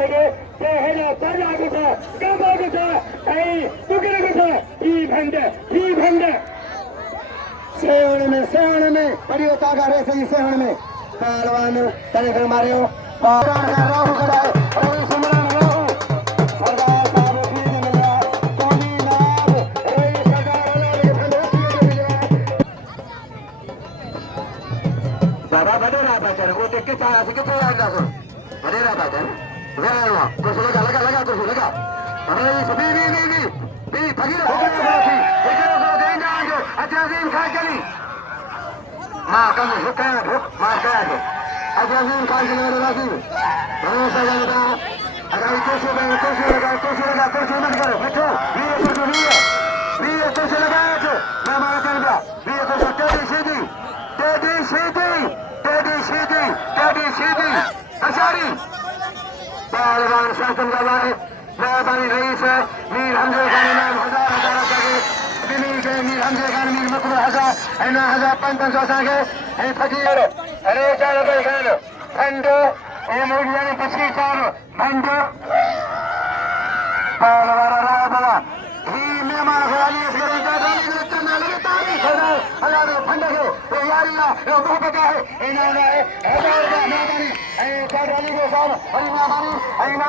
लगे पहला पहला गुठा गंगा गुठा आई टुकड़े गुठा ही भंड सेवन में परियो तागा रे सही सेवन में पहलवान तने कर मारे हो और राहु खड़ा है और सुमरन राहु सरदार साहब की मिला कोनी नाम रे सरदार वाले भंडो की गुजरात बाबा बड़ा बचन वो देख के चाह के तो याद रखो बड़ा बचन जरा कुछ लगा कुछ लगा अरे सभी भी फकीर हो गया बाकी देखो तो देंगे आज अजाजीम खा चली मां का झुका भूख मार के आगे अजाजीम खा चली मेरे बाकी भरोसा लगा अगर कुछ लगा कुछ मत करो बैठो ये कुछ लगा तो मैं मारा कर दिया ये कुछ टेडी सीधी अशारी पहलवान शासन का मेहरबानी रईस है मीर हमजे खान इनाम 1000 के मीर हमजे खान मीर मकबूल 1000 के फकीर अरे चार भाई खान भंडो ये मोड़िया ने पछी चार भंडो पहलवान राय बड़ा ही मेहमान खिलाड़ी इस गरीब का डाली करना लगे तारीख है हजार भंडे के ये यारियां ये मुंह पे है इन्होंने 1000 का मेहमानी ऐ डाली के साथ बड़ी मेहमानी ऐ ना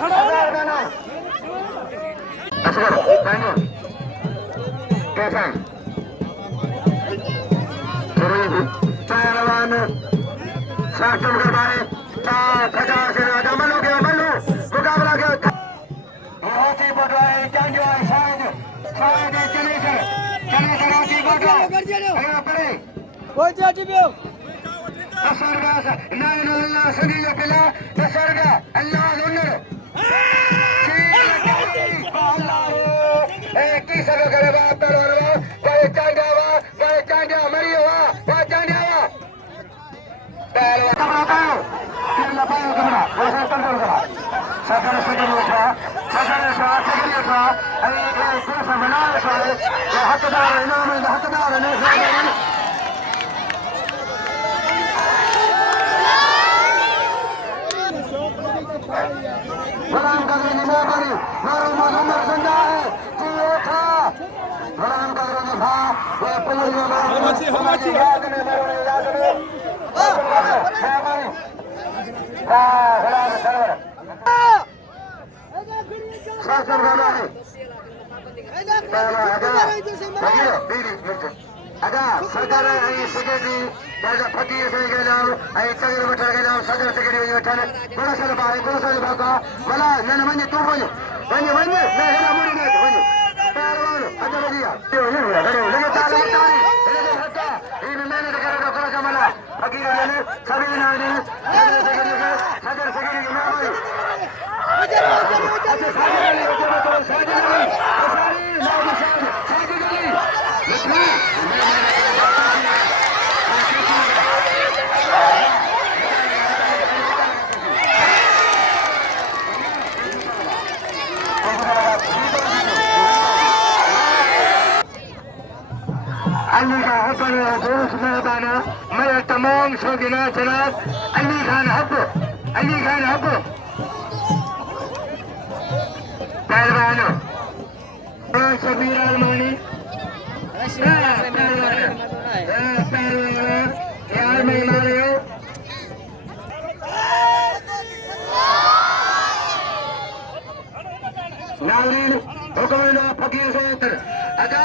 खड़ा है असगर कानो कैसा पहलवान शासन के बारे 50 से ज्यादा मल्लू मुकाबला के बहुत ही बड़वाए चांदिया शायद चले से रोटी बड़वा पड़े कोई जाती भी हो असरगा ना अल्लाह सदी जो पिला असरगा अल्लाह लोनर की सब करे बाप तरवा कोई चांदिया मरियो वा चांदिया पहले कमरा ये लगाओ कमरा वो सब कंट्रोल करा सदर उठा अरे कैसा बना है हकदार इनाम हकदार ने गुलाम कदर की मेहरबानी मारो मोहम्मद जिंदा है जियो था गुलाम कदर की भा ये पुलिस में याद ने मेरे याद ने मेहरबानी गुलाम सरवर शासन वाला है सरकार सेक्रेटरी फकीर से जाओ चगर बैठा के जाओ सदर सेक्रेटरी बैठा बड़ा साल भागा भला नन वञे तू वञे मैं हेरा मुड़ी में वञे पहलवान अच्छा बढ़िया लगे ताली ये मेहनत करेगा थोड़ा सा मला फकीर ने सभी ने सदर सेक्रेटरी के नाम अली का हुक्म दोस्त मेहरबाना मेरे तमाम शौकीना जनाब अली खान हब पहलवान शबीर अलमानी यार मैं मारे हो नावरीन हुक्म फकीर से अदा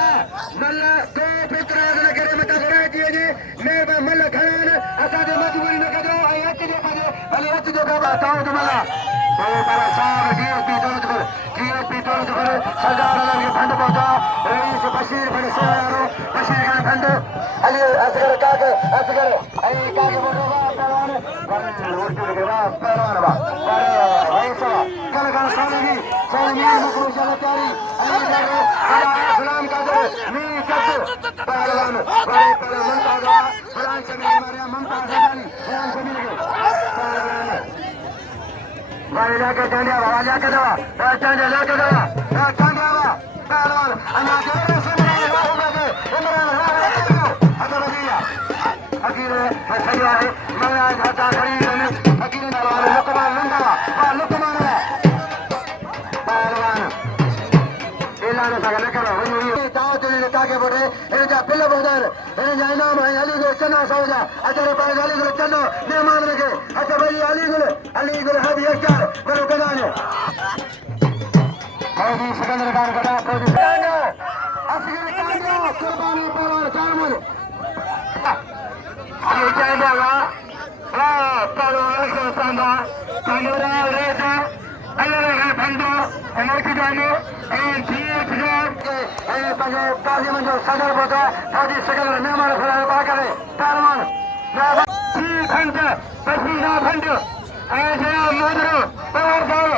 मल्ला दो पुत्र करे मत कराए दिए मैं मल्ला खड़ान असा जो मजबूरी न करो हच दे पाजे भले हच जो का बताओ तुम्हारा तो बड़ा साहब डीएसपी दौलत पर सरदार के फंड पहुंचा रईस बशीर बड़े सेवारो बशीर का फंड अली असगर आई काके बोलो पहलवान रोड के बाद पहलवान बा वैसा कल सालगी मुकरू चला तैयारी सलाम का दे मीर कद पहलवान बड़े मनता फलान से हमारे ममता जानी फलान से मिल गए पहलवान भाई लाके डांडिया बाबा लाके दवा डांडिया लाके दवा डांडिया बाबा पहलवान अन्ना के से मेरा होगा के इमरान हटा दिया फकीर है सरिया है मैं आज हटा खड़ी है फकीर ने लुकमान लंदा लुकमान ने ताके बोले इन जा पिल बुदर इन जा इनाम है अली को चना सौजा अजरे पाए अली को चनो मेहमान रखे अच्छा भाई अली को हदी अचार करो कदाने हदी सिकंदर खान कदा कोई असगर कांडो कुर्बानी परवान चामन ये चाहेगा वाह परवान को सांदा कांडोरा रेसा अल्लाह फंडो एमर्की जानो एन ठीक जोर ए पगे काजी मंजो सदर बोता फौजी सिकंदर मेहमान खुदा पा करे परवान ठीक घंटा पसीना भंडो ए जया मोदरो परवान जाओ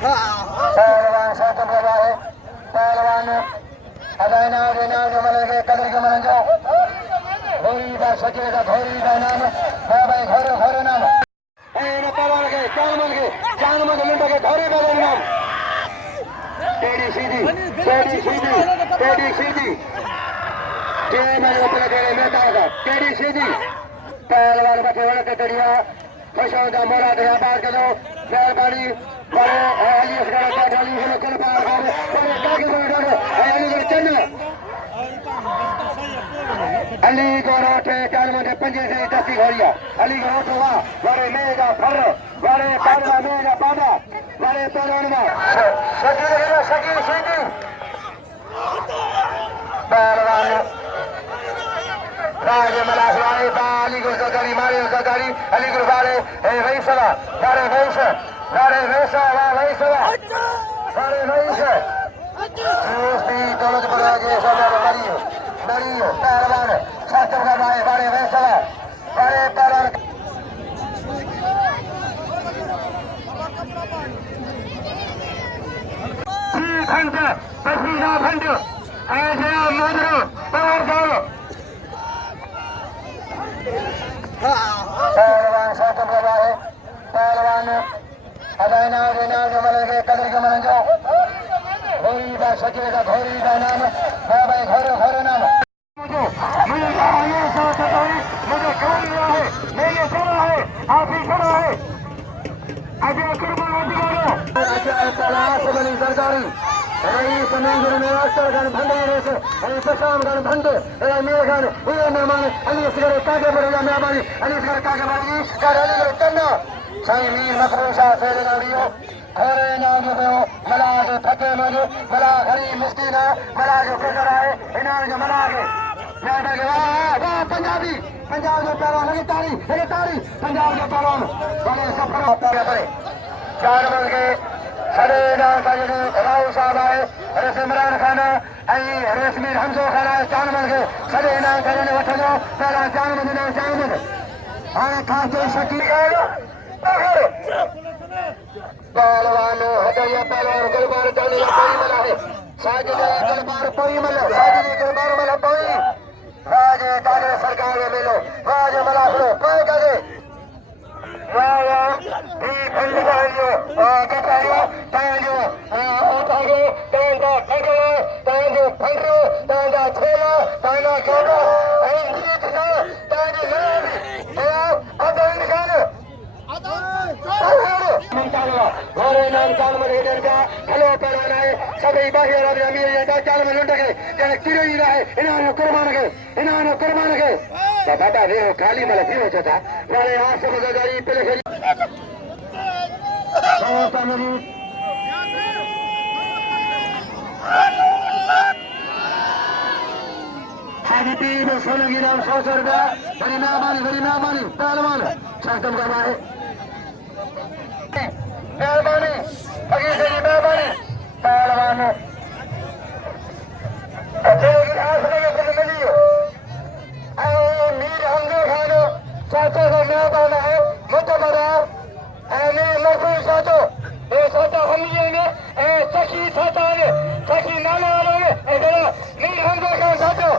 पहलवान सातम रहा है पहलवान अदायना देना जो मले के कदर के मन जाओ धोरी दा सचे दा धोरी दा नाम है भाई घोरे घोरे नाम ए न पहलवान के जान मन लुंड के घोरे दा नाम टेडी सीधी के मन ऊपर के मेहता का टेडी सीधी पहलवान बचे वण के तड़िया खुशो दा मोरा दे बात करो मेहरबानी बड़े अली असगर का ढाली है कल पार बड़े कागे बोलो अली को चन्ना अली को रोटे चाल में पंजे से दस्ती घोड़िया अली को रोटो वा बड़े मेगा फर बड़े पारवा मेगा पादा बड़े तोरण में सकी सीधी पहलवान राज मलाखरा अली को गाड़ी मारे गाड़ी अली को बारे वही सला बारे वही से बारे वैसा वही सला बारे वही से कुश्ती दौलत पर आगे सदर मरियो पहलवान शास्त्र का भाई बारे वैसा बारे पहलवान ठीक घंटा पसीना भंडो ए जया मोदरो परवान जाओ पहलवान शास्त्र का भाई पहलवान अदायना देना जो मले के कदर के मन जाओ धोरी दा सचे दा धोरी दा नाम है भाई घोरे घोरे नाम मुझे ये सोच मुझे कौन रहा है मैंने सुना है आप ही सुना है अजय कुर्बान अधिकारो अजय तलाश बनी सरकारी रही समेंद्र में अक्सर गण भंडे रेसे सशाम गण भंडे मेघन ये मेहमान अली असगर कागे बरेला मेहमानी अली असगर कागे बाजी कर अली को चन्ना साईं मीर मखरू शाह फेरे नाड़ियो घोरे नाम जो मला के थके मजो मला घड़ी मिस्कीना मला के फिकर आए इनाम जो मला के याद आ गया वाह पंजाब जो पहलवान लगी ताड़ी पंजाब जो पहलवान बड़े सफर पड़े चार मन के सड़े नाम का जो राव साहब आए रेस इमरान खान आई रेसमीर हमजो खान आए चार मन के सड़े नाम का जो वठो पहला चार मन हाणे खास शकील पहलवान हटैया पहलवान गलबार जाने कोई मला है साजिद गलबार कोई मला साजिद गलबार मला कोई राज काले सरकार में मिलो राज मलाखरो कोई कागे वाह भी फंड चाहिए कटायो तांजो उठागे तांजा ठगो तांजो फंडो तांजा छेला तांजा कोडो ऐ जीत ना तांजी नाम अदन खान घोरे नाम चाल में हेडर का हेलो पहलवान है सभी बाहर और अमीर ये चाल में लुंड के जने किरो ही रहे इन्होंने कुर्बान के तो बाबा रे खाली मला भी हो जाता वाले हाथ से गाड़ी पहले खेली हादी में 16 ग्राम 100 रुपया बड़ी मेहरबानी पहलवान शासन का है मेहरबानी पहलवान मीर हमजो खान साचो का मेहरबान है मुतबरा मरफू साचो ये साचो हमजे ने सखी साचा ने सखी नाना वालों ने मीर हमजो खान साचो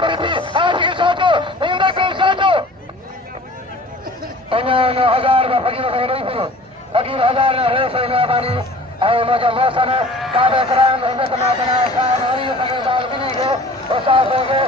प्रति आज के साचो इंदा को साचो 1000 का फकीर को नहीं सुनो फकीर 1000 रेस मेहरबानी मुझे मौसम काबे कराम हिम्मत मातना शाह हरी सके बाल बिनी को साफ हो गए